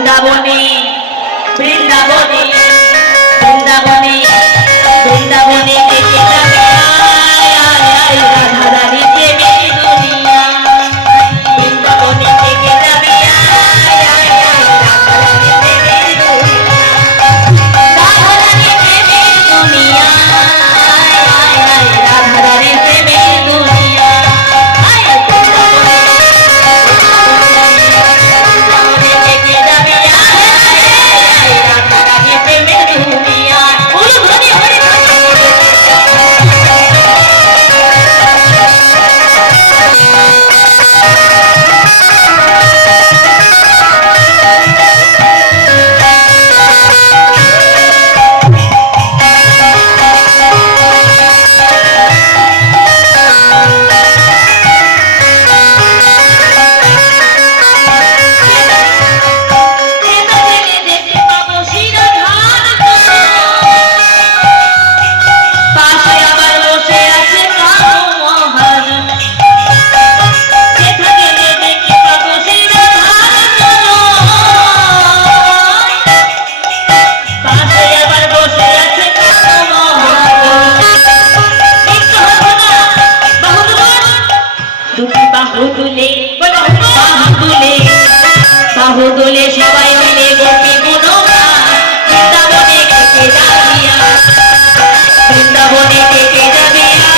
বৃন্দাবনে বৃন্দাবনে বৃন্দাবনে বৃন্দাবনে দেখে যাবে রাধা রানী প্রেমের দুনিয়া বৃন্দাবনে দেখে যাবে রাধা রানী প্রেমের দুনিয়া রাধা রানী প্রেমের দুনিয়া বাহুদুলে সবাই মিলে গোপী বৃন্দাবনে থেকে যাবিয়া বৃন্দাবনে থেকে যাবিয়া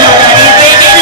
রাধারানী প্রেমের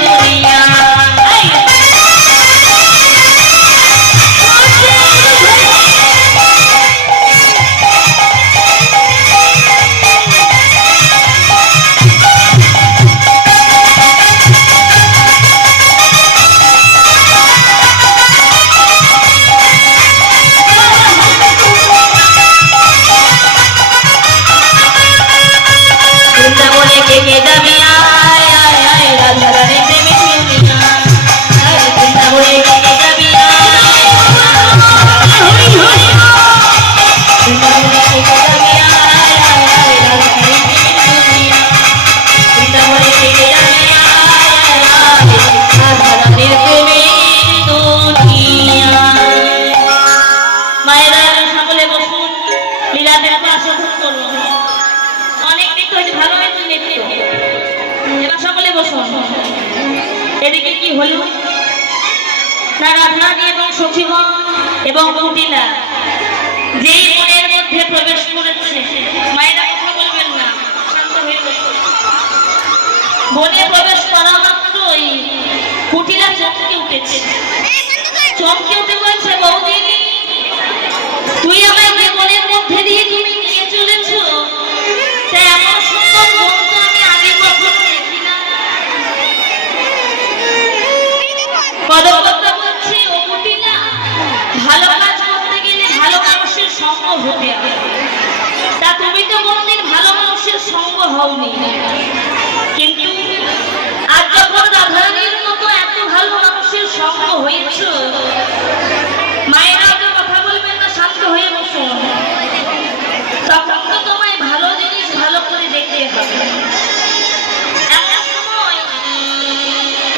দুনিয়া এদিকে কি হলো না রাধারানী এবং সখীগণ এবং কুটিলা যেই মনের মধ্যে প্রবেশ করেছে মায়েরা কথা বলবেন না শান্ত হয়ে বসুন বনে প্রবেশ করা মাত্রই কুটিলা চমকে উঠেছে চমকে উঠে বলছে বৌদি তুই আমায় যে মনের মধ্যে দিয়ে তুমি নিয়ে চলেছো তাই এমন সুন্দর বন্ধু আমি আগে কখনো দেখি না পদকর্তা বলছে ও কুটিলা ভালো কাজ করতে গেলে ভালো মানুষের সঙ্গ হতে হবে তা তুমি তো কোনোদিন ভালো মানুষের সঙ্গ হওনি কিন্তু আজ যখন রাধারানীর মতো এত ভালো মানুষের সঙ্গ হয়েছ মায়েরা তো কথা বলবেন না শান্ত হয়ে বসুন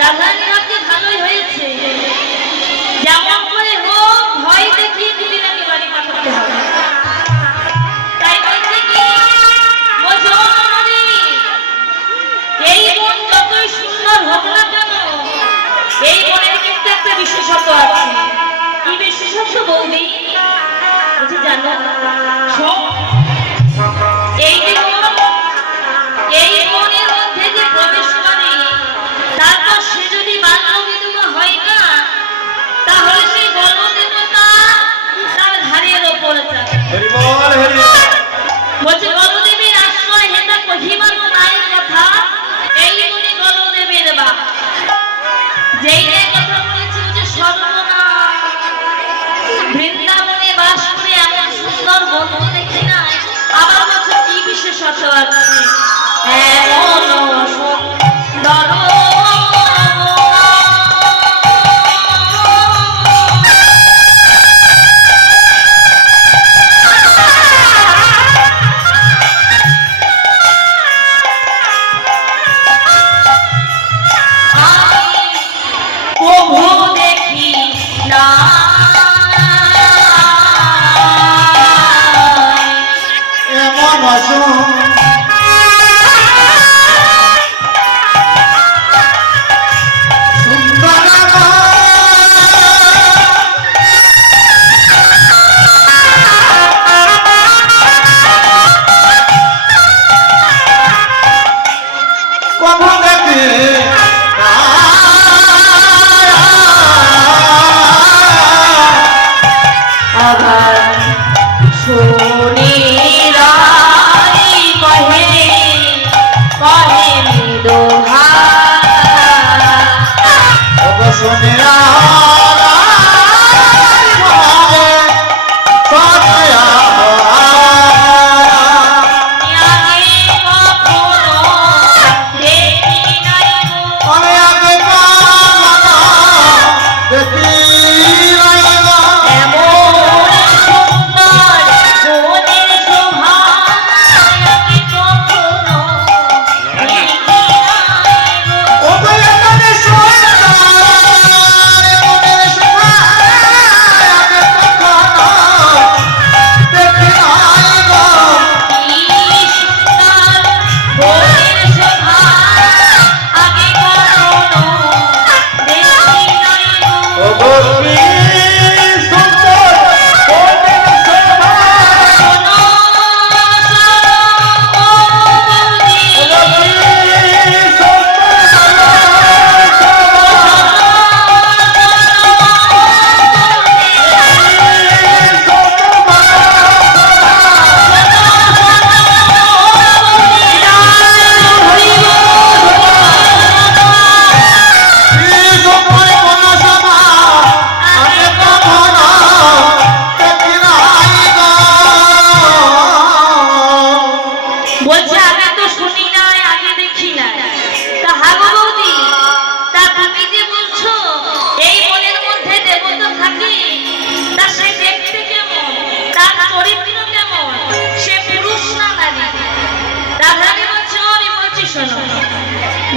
রাধারানী ভাবতে ভালোই হয়েছে, যেমন করে হোক ভয় দেখিয়ে কুটিলাকে বাড়ি পাঠাতে হবে। তাই বলছে কি, বলছে ও নরী, এই মন যতই সুন্দর হোক না কেন, এই মনের কিন্তু একটা বিশেষত্ব আছে। কি বিশেষত্ব বৌদি? বলছে জানো, এই মনের মধ্যে যে প্রবেশ করে, তারপর সে যদি বাল্য বিধবা হয় না, তাহলে সেই গর্ভদেবতা তার ঘাড়ের ওপরে থাকে। বলছে গর্ভদেবীর আশ্রয় হেতা কহিবানো নাই কথা, এই তুমি গর্ভদেবীর বা যেই কথা বলেছে যে সর্বনাশ, বৃন্দাবনে বাস করে এমন সুন্দর বন্ধু দেখি নাই। আবার বলছে কি বিশেষত্ব আছে, এমন সুন্দর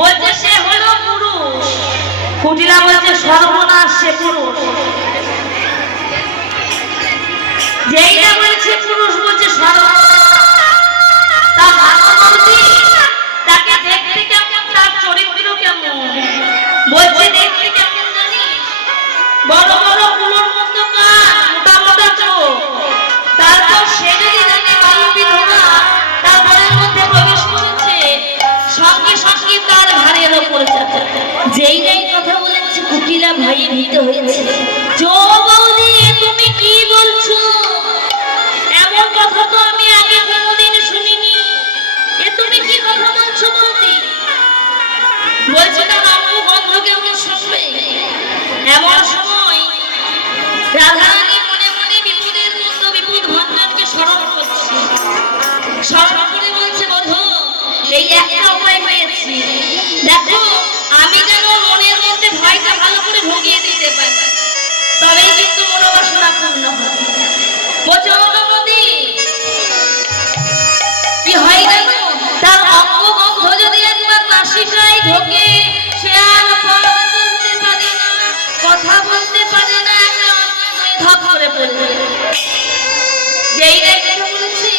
বলছে সে হলো পুরুষ। কুটিলা বলছে সর্বনাশ, সে পুরুষ। যেইটা বলছে পুরুষ বলছে সর্বনাশ। তা ভাগবতী তাকে দেখতে কেমন, তার চরিত্র কেমন? বলছে দেখতে কেমন জানিস? বড় বড় কুলোর মতো কান, মোটা মোটা চোখ। তারপর সে যদি জানে বাল্য বিধবা তার ঘরের মধ্যে প্রবেশ করেছে, সঙ্গে সঙ্গে তার ঘাড়ের ওপর চাপে। যেই নাই কথা বলেছে কুটিলা ভাই ভীত হয়েছে। জো বৌদি, তুমি কি বলছো? এমন কথা তো আমি আগে কোনোদিন শুনিনি। এ তুমি কি কথা বলছো বৌদি? বলছে না বাবু, গন্ধ কেমন শুনবে? এমন সময় রাধারানী মনে মনে বিপদের মতো বিপদ ভঞ্জনকে স্মরণ করছে। স্মরণ করে বলছে, বধূ এই একটা উপায় পেয়েছি। দেখো, আমি যেন মনের মধ্যে ভয়টা ভালো করে ভুগিয়ে দিতে পারি, তবেই কিন্তু মনোবাসনা পূর্ণ হবে। প্রচন্ডমতি কি হয় জানো? তার অঙ্গ গন্ধ যদি একবার নাসিকায় ঢোকে, সে আর ফেলবে। যেই কথা বলেছে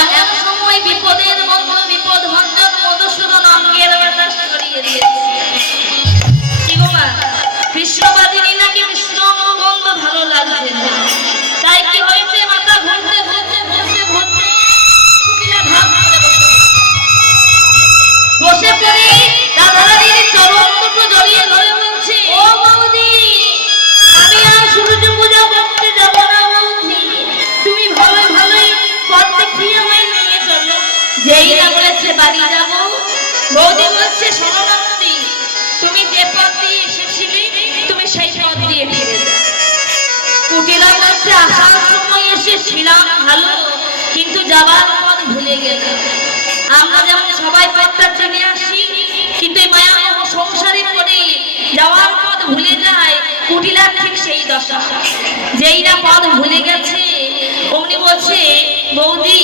এমন সময় বিপদের বন্ধু বিপদ ভঞ্জন মধুসূদন অঙ্গের বাতাস ছড়িয়ে দিয়েছে। কি গো মা, কৃষ্ণবাদিনী নাকি কৃষ্ণ বন্ধ ভালো লাগছে না, তাই কি হয়েছে মাথা ঘুরতে ঘুরতে ঘুরতে ঘুরতে কুটিলা ভাব করে বসে পড়ে রাধারানীর চরণ দুটো জড়িয়ে ধরে বলছে, ও বৌদি, আমি আর সূর্য পূজা করতে যাব না বৌদি, তুমি ভালো ভালোই পথ দেখিয়ে আমায় নিয়ে চলো। যেই না বলেছে বাড়ি যাব, বৌদি বলছে, শোনো বৌদি, তুমি যে পথ দিয়ে এসেছিলে তুমি সেই পথ দিয়ে ফিরে যাও। কুটিলা বলছে, আসার সময় এসেছিলাম ভালো, কিন্তু যাবার পথ ভুলে গেলাম। আমরা যেমন সবাই পথটা চিনে আসি, কিন্তু এই মায়া সংসারে পড়ে যাওয়ার পথ ভুলে যায়, কুটিলার ঠিক সেই দশা। যেই না পথ ভুলে গেছে অমনি বলছে, বৌদি,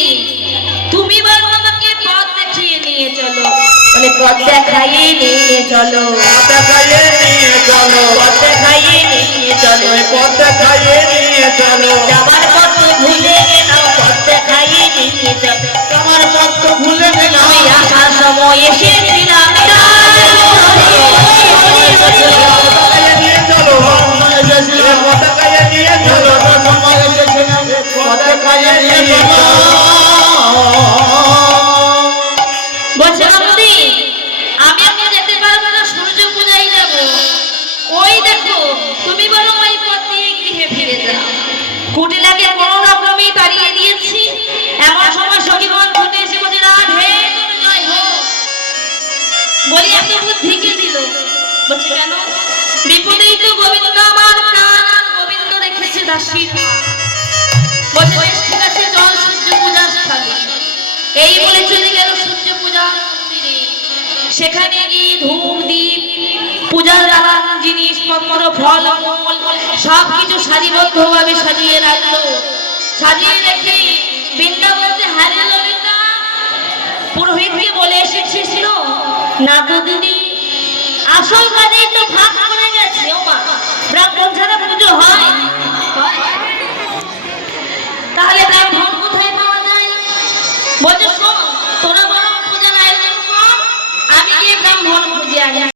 তুমি বলো আমাকে পথ দেখিয়ে নিয়ে চলো। বলে, পথ দেখাইয়ে নিয়ে চলো, পথ দেখাইয়ে নিয়ে চলো, পথ দেখাইয়ে নিয়ে চলো, পথ দেখাইয়ে নিয়ে চলো। যাবার পথ ভুলে গেলাম, পথ দেখাইয়ে নিয়ে চলো। আমার পথ তো ভুলে গেলাম, আমি আসার সময় এসেছিলাম পতাকায় নিয়ে চলো, পতাকায় নিয়ে চলো, সময় এসেছিলাম, পতাকায় নিয়ে চলো। বলছে, বৌদি, আমি আপনি যেতে পারবো না, সূর্য পূজাই যাব। ওই দেখো, তুমি বলো ওই পথ দিয়ে গৃহে ফিরে যাও। কুটিলাকে কোনো রকমে তাড়িয়ে দিয়েছি। এমন সময় সখীগণ ছুটে এসে বলছে, রাধে তোর জয় হোক। বলি, এত বুদ্ধি কে দিল? বলছে, কেন? বিপদেই তো গোবিন্দ আমার প্রাণ, গোবিন্দ রেখেছে দাসী। বলছে, বেশ ঠিক আছে, চল সূর্য পূজার স্থানে। এই বলে চলে গেল সূর্য পূজার মন্দিরে। সেখানে গিয়ে ধূপ দ্বীপ পূজার নানান জিনিসপত্র ফল মূল সবকিছু সারিবদ্ধভাবে সাজিয়ে রাখলো। সাজিয়ে রেখে বৃন্দা বলছে, হ্যাঁ রে ললিতা, পুরোহিতকে বলে এসেছিস না তো দিদি? আসল কাজ